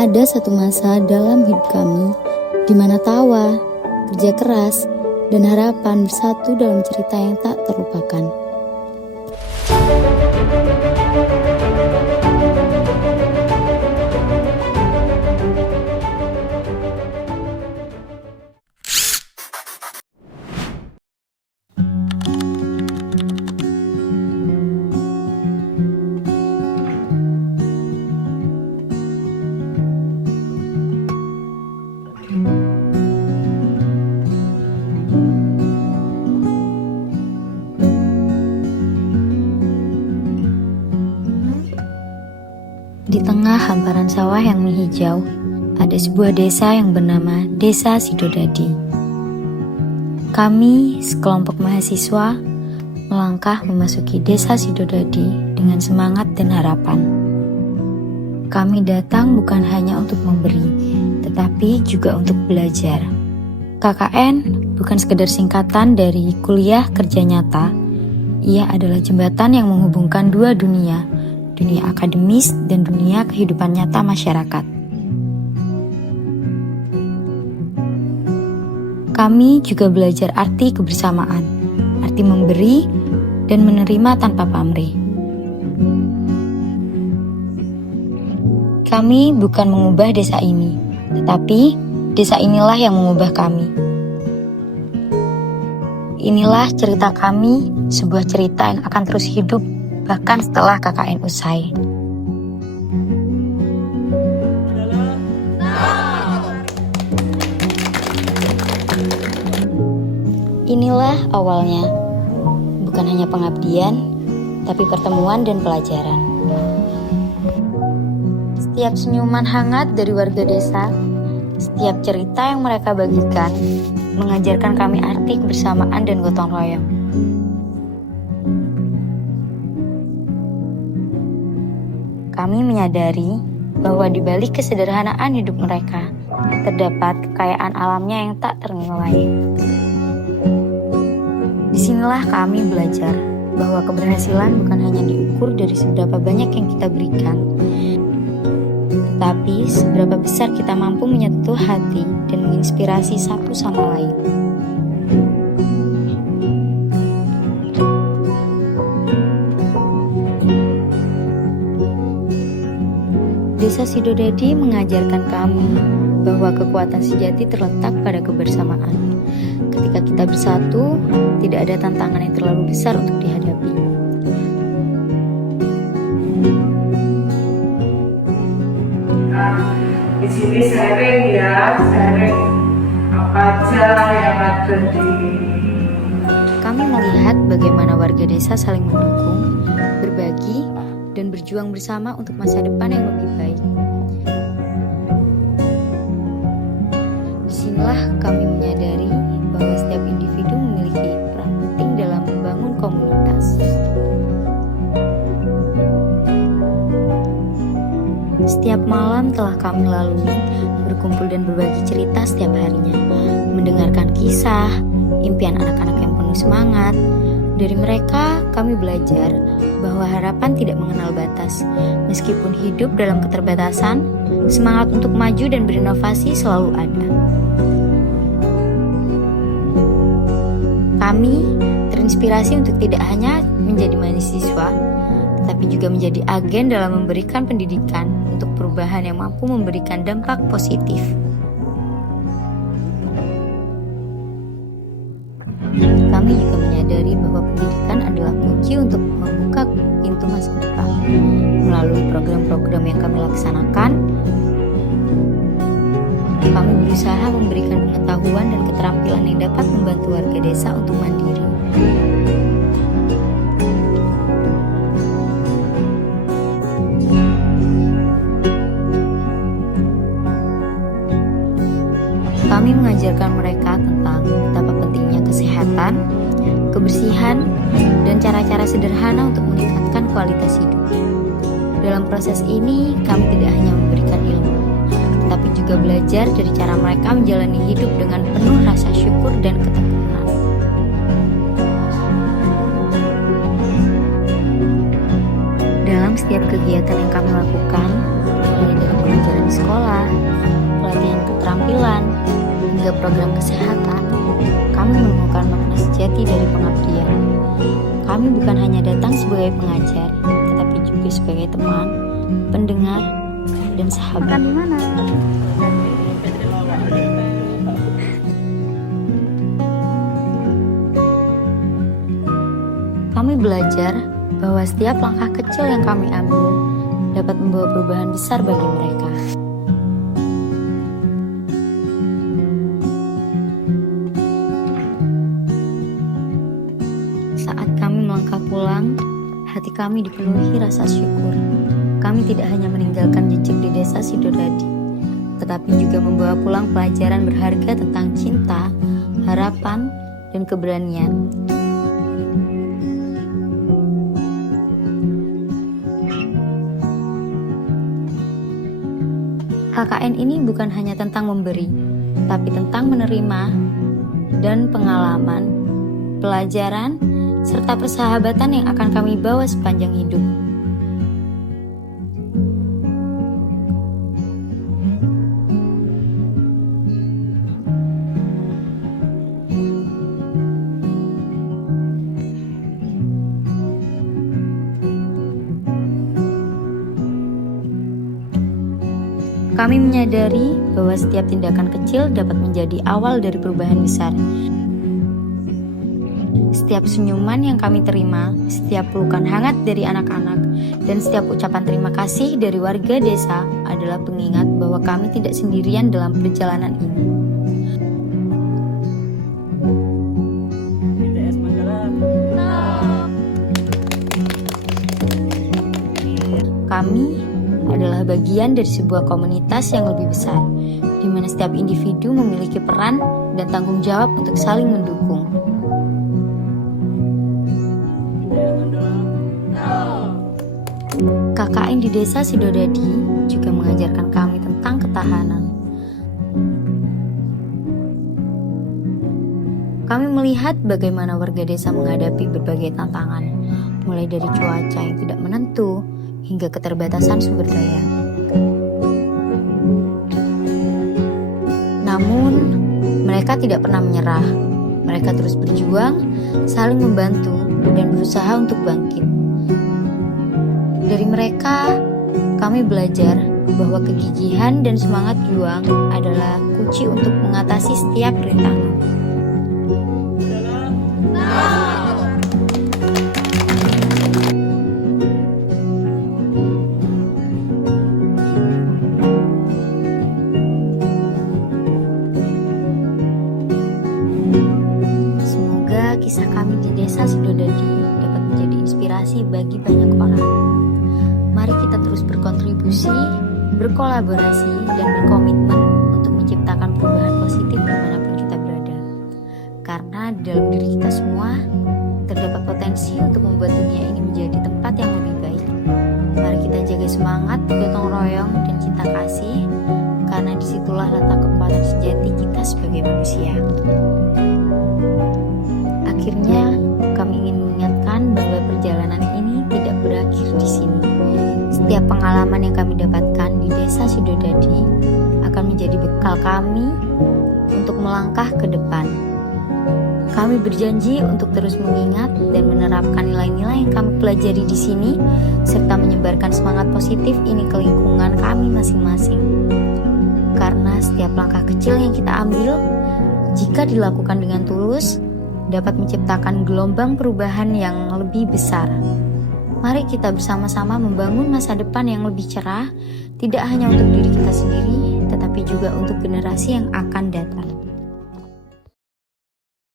Ada satu masa dalam hidup kami di mana tawa, kerja keras, dan harapan bersatu dalam cerita yang tak terlupakan. Di tengah hamparan sawah yang menghijau, ada sebuah desa yang bernama Desa Sidodadi. Kami, sekelompok mahasiswa, melangkah memasuki Desa Sidodadi dengan semangat dan harapan. Kami datang bukan hanya untuk memberi, tetapi juga untuk belajar. KKN bukan sekedar singkatan dari kuliah kerja nyata. Ia adalah jembatan yang menghubungkan dua dunia akademis dan dunia kehidupan nyata masyarakat. Kami juga belajar arti kebersamaan, arti memberi dan menerima tanpa pamrih. Kami bukan mengubah desa ini, tetapi desa inilah yang mengubah kami. Inilah cerita kami, sebuah cerita yang akan terus hidup bahkan setelah KKN usai. Inilah awalnya, bukan hanya pengabdian, tapi pertemuan dan pelajaran. Setiap senyuman hangat dari warga desa, setiap cerita yang mereka bagikan, mengajarkan kami arti kebersamaan dan gotong royong. Kami menyadari bahwa di balik kesederhanaan hidup mereka, terdapat kekayaan alamnya yang tak ternilai. Disinilah kami belajar bahwa keberhasilan bukan hanya diukur dari seberapa banyak yang kita berikan, tetapi seberapa besar kita mampu menyentuh hati dan menginspirasi satu sama lain. Desa Sidodadi mengajarkan kami bahwa kekuatan sejati terletak pada kebersamaan. Ketika kita bersatu, tidak ada tantangan yang terlalu besar untuk dihadapi. Di sini sharing ya, sharing apa aja yang ada di. Kami melihat bagaimana warga desa saling mendukung, berbagi, dan berjuang bersama untuk masa depan yang lebih baik. Disinilah kami menyadari bahwa setiap individu memiliki peran penting dalam membangun komunitas. Setiap malam telah kami lalui, berkumpul dan berbagi cerita setiap harinya, mendengarkan kisah, impian anak-anak yang penuh semangat. Dari mereka, kami belajar bahwa harapan tidak mengenal batas. Meskipun hidup dalam keterbatasan, semangat untuk maju dan berinovasi selalu ada. Kami terinspirasi untuk tidak hanya menjadi mahasiswa, tetapi juga menjadi agen dalam memberikan pendidikan untuk perubahan yang mampu memberikan dampak positif. Kami juga menyadari bahwa pendidikan adalah kunci untuk membuka pintu masa depan. Melalui program-program yang kami laksanakan, kami berusaha memberikan pengetahuan dan keterampilan yang dapat membantu warga desa untuk mandiri. Kami mengajarkan mereka tentang betapa pentingnya kesehatan, kebersihan, dan cara-cara sederhana untuk meningkatkan kualitas hidup. Dalam proses ini, kami tidak hanya memberikan ilmu, tetapi juga belajar dari cara mereka menjalani hidup dengan penuh rasa syukur dan ketekunan. Dalam setiap kegiatan yang kami lakukan, mulai dari pelajaran di sekolah, hingga program kesehatan, kami menemukan makna sejati dari pengabdian. Kami bukan hanya datang sebagai pengajar, tetapi juga sebagai teman, pendengar, dan sahabat. Kami belajar bahwa setiap langkah kecil yang kami ambil dapat membawa perubahan besar bagi mereka. Saat kami melangkah pulang, hati kami dipenuhi rasa syukur. Kami tidak hanya meninggalkan jejak di desa Sidodadi, tetapi juga membawa pulang pelajaran berharga tentang cinta, harapan, dan keberanian. KKN ini bukan hanya tentang memberi, tapi tentang menerima dan pengalaman, pelajaran, serta persahabatan yang akan kami bawa sepanjang hidup. Kami menyadari bahwa setiap tindakan kecil dapat menjadi awal dari perubahan besar. Setiap senyuman yang kami terima, setiap pelukan hangat dari anak-anak, dan setiap ucapan terima kasih dari warga desa adalah pengingat bahwa kami tidak sendirian dalam perjalanan ini. Kami adalah bagian dari sebuah komunitas yang lebih besar, di mana setiap individu memiliki peran dan tanggung jawab untuk saling mendukung. KKN di desa Sidodadi juga mengajarkan kami tentang ketahanan. Kami melihat bagaimana warga desa menghadapi berbagai tantangan, mulai dari cuaca yang tidak menentu, hingga keterbatasan sumber daya. Namun, mereka tidak pernah menyerah. Mereka terus berjuang, saling membantu, dan berusaha untuk bangkit. Dari mereka, kami belajar bahwa kegigihan dan semangat juang adalah kunci untuk mengatasi setiap rintangan. Kisah kami di desa Sidodadi dapat menjadi inspirasi bagi banyak orang. Mari kita terus berkontribusi, berkolaborasi, dan berkomitmen untuk menciptakan perubahan positif dimanapun kita berada. Karena di dalam diri kita semua terdapat potensi untuk membuat dunia ini menjadi tempat yang lebih baik. Mari kita jaga semangat, gotong royong, dan cinta kasih, karena disitulah letak kekuatan sejati kita sebagai manusia. Akhirnya, kami ingin mengingatkan bahwa perjalanan ini tidak berakhir di sini. Setiap pengalaman yang kami dapatkan di desa Sidodadi akan menjadi bekal kami untuk melangkah ke depan. Kami berjanji untuk terus mengingat dan menerapkan nilai-nilai yang kami pelajari di sini, serta menyebarkan semangat positif ini ke lingkungan kami masing-masing. Karena setiap langkah kecil yang kita ambil, jika dilakukan dengan tulus, dapat menciptakan gelombang perubahan yang lebih besar. Mari kita bersama-sama membangun masa depan yang lebih cerah, tidak hanya untuk diri kita sendiri, tetapi juga untuk generasi yang akan datang.